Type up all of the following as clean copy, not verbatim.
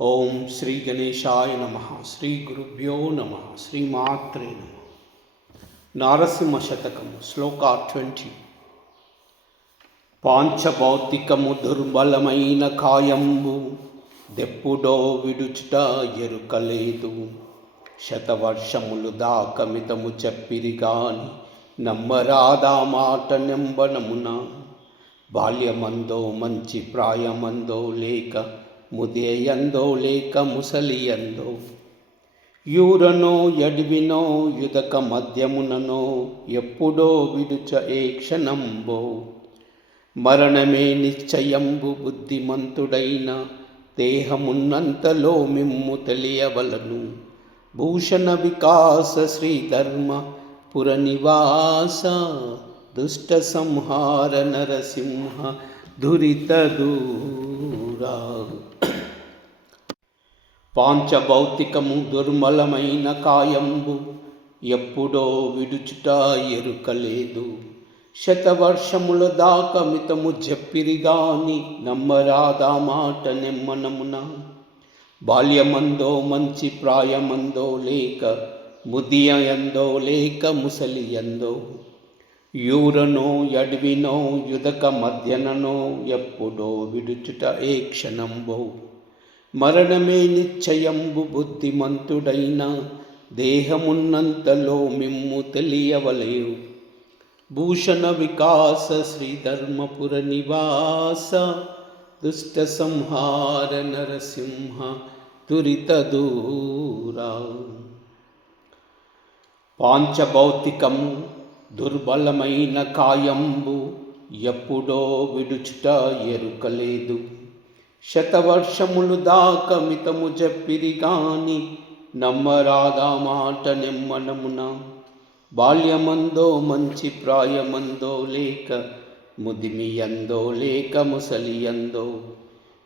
ఓం శ్రీ గణేశాయ నమః. శ్రీ గురుభ్యో నమః. శ్రీమాత్రే నమః. నారసింహ శతకము శ్లోక 20. పాంచభౌతికము దుర్బలమైన కాయంబు దెప్పుడో విడుచుట ఎరుకలేదు. శతవర్షములు దాకమితము చెప్పిరిగాని నమ్మరాదా మాట నెంబనమున. బాల్యమందో మంచి ప్రాయమందో లేక ముదేయందో లేక ముసలియందో, యూరనో ఎడివినో యుదక మధ్యముననో ఎప్పుడో విడుచ ఏ క్షణంబో. మరణమే నిశ్చయంబు బుద్ధిమంతుడైన దేహమున్నంతలో మిమ్ము తెలియవలను. భూషణ వికాస శ్రీధర్మ పురనివాస దుష్ట సంహార నరసింహ దురిత దూరా. పాంచభౌతికము దుర్మలమైన కాయంబు ఎప్పుడో విడుచుట ఎరుకలేదు. శతవర్షముల దాకా మితము చెప్పిరిగాని నమ్మరాదా మాట నెమ్మనమున. బాల్యమందో మంచి ప్రాయమందో లేక ముదియందో లేక ముసలియందో, యూరనో ఎడివినో యుదక మధ్యననో ఎప్పుడో విడుచుట ఏ క్షణంబో. మరణమే నిశ్చయంబు బుద్ధిమంతుడైన దేహమున్నంతలో మిమ్ము తెలియవలయు. భూషణ వికాస శ్రీధర్మపుర నివాస దుష్ట సంహార నరసింహ దురిత దూరా. పాంచభౌతికము దుర్బలమైన కాయంబు ఎప్పుడో విడుచుట ఎరుకలేదు. శతవర్షములు దాకా మితము చెప్పిరిగాని నమ్మరాదా మాట నెమ్మనమున. బాల్యమందో మంచి ప్రాయమందో లేక ముదిమియందో లేక ముసలియందో,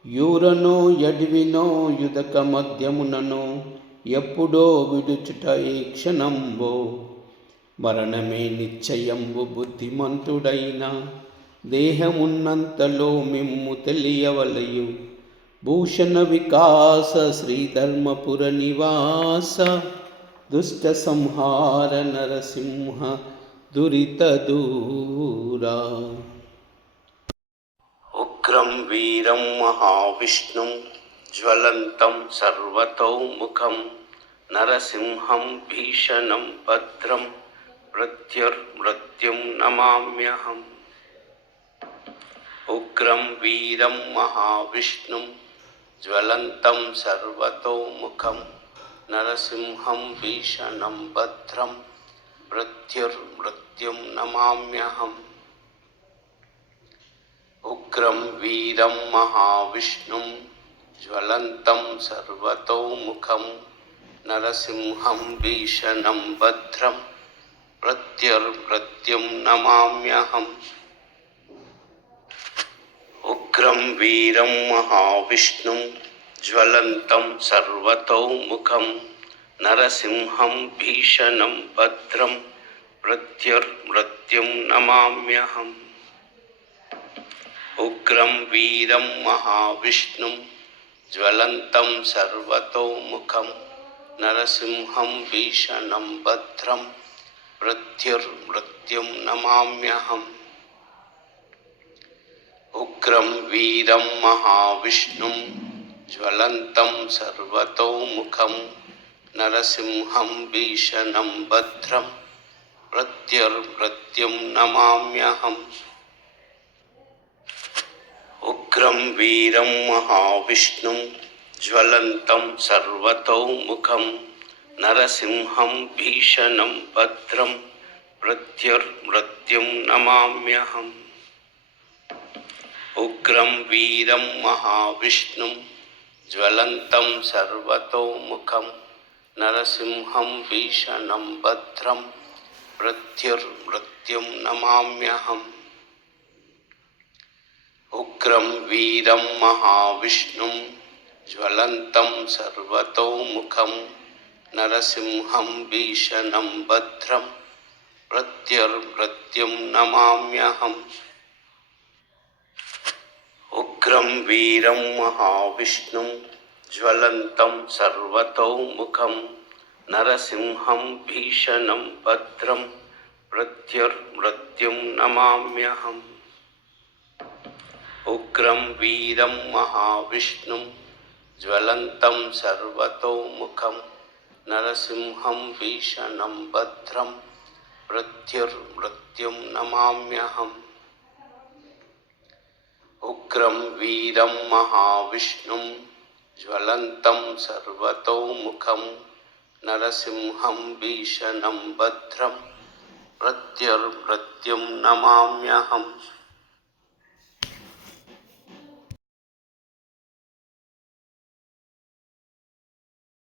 యూరనో ఎడివినో యుదక మధ్యముననో ఎప్పుడో విడుచుట ఏ క్షణంబో. మరణమే నిశ్చయంబు బుద్ధిమంతుడైన దేహమున్నంతలో మిమ్ము తెలియవలయు. భూషణ వికాస శ్రీధర్మపుర నివాస దుష్ట సంహార నరసింహ దురిత దూరా. ఉగ్రం వీరం మహావిష్ణుం జ్వలంతం సర్వతోముఖం నరసింహం భీషణం భద్రం మృత్యుర్మృత్యుం నమామ్యహం. ఉగ్రం వీరం మహావిష్ణుం జ్వలంతం సర్వతోముఖం నరసింహం భీషణం భద్రం మృత్యుర్మృత్యుం నమామ్యహం. ఉగ్రం వీరం మహావిష్ణుం జ్వలంతం సర్వతోముఖం నరసింహం భీషణం భద్రం మృత్యుర్మృత్యుం నమామ్యహం. ఉగ్రం వీరం మహావిష్ణుం జ్వలంతం సర్వతోముఖం నరసింహం భీషణం భద్రం మృత్యుర్మృత్యుం నమామ్యహం. ఉగ్రం వీరం మహావిష్ణుం జ్వలంతం సర్వతోముఖం నరసింహం భీషణం భద్రం మృత్యుర్మృత్యుం నమామ్యహం. ఉగ్రం వీరం మహావిష్ణుం జ్వలంతం సర్వతోముఖం నరసింహం భీషణం భద్రం మృత్యుర్మృత్యుం నమామ్యహం. ఉగ్రం వీరం మహావిష్ణుం జ్వలంతం సర్వతోముఖం నరసింహం భీషణం భద్రం మృత్యుర్మృత్యుం నమామ్యహం. ఉగ్రం వీరం మహావిష్ణుం జ్వలంతం సర్వతోముఖం నరసింహం భీషణం భద్రం మృత్యుర్మృత్యుం నమామ్యహం. ఉగ్రం వీరం మహావిష్ణుం జ్వలంతం సర్వతోముఖం నరసింహం భీషణం భద్రం మృత్యుర్మృత్యుం నమామ్యహం. ఉగ్రం వీరం మహావిష్ణుం ज्वलन्तं सर्वतोमुखं नरसिंहं भीषणं भद्रं मृत्युर्मृत्युं नमाम्यहम्। उग्रं वीरं महाविष्णुं ज्वलन्तं सर्वतोमुखं नरसिंहं भीषणं भद्रं मृत्युर्मृत्युं नमाम्यहम्। उग्रं वीरं महाविष्णुं ज्वलन्तं सर्वतोमुखं नरसिंहं भीषणं भद्रं मृत्युर्मृत्युं नमाम्यहम्।